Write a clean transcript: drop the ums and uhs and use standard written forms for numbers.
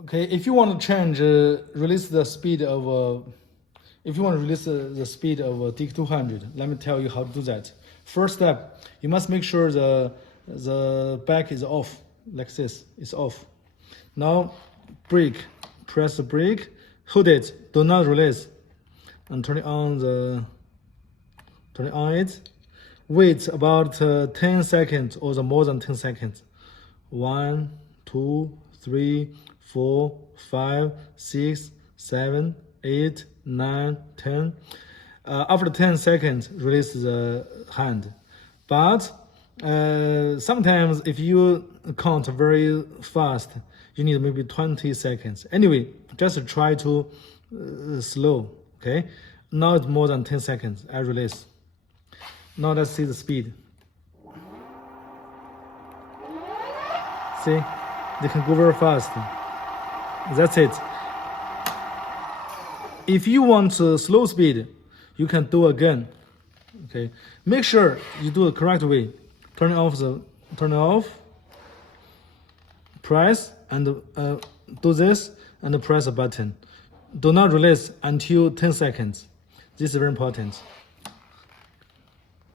Okay, if you want to change, release the speed of, if you want to release the speed of DK200, let me tell you how to do that. First step, you must make sure the back is off, like this, it's off. Now, brake, press the brake, hold it, do not release, and turn it on. Wait about 10 seconds or more than 10 seconds. 1, 2, 3, 4, 5, 6, 7, 8, 9, 10. After 10 seconds, release the hand. But sometimes if you count very fast, you need maybe 20 seconds. Anyway, just try to slow, okay? Now it's more than 10 seconds, I release. Now let's see the speed. See, they can go very fast. That's it. If you want slow speed, you can do again. Okay, make sure you do the correct way. Turn it off. Press and do this and press a button. Do not release until 10 seconds. This is very important.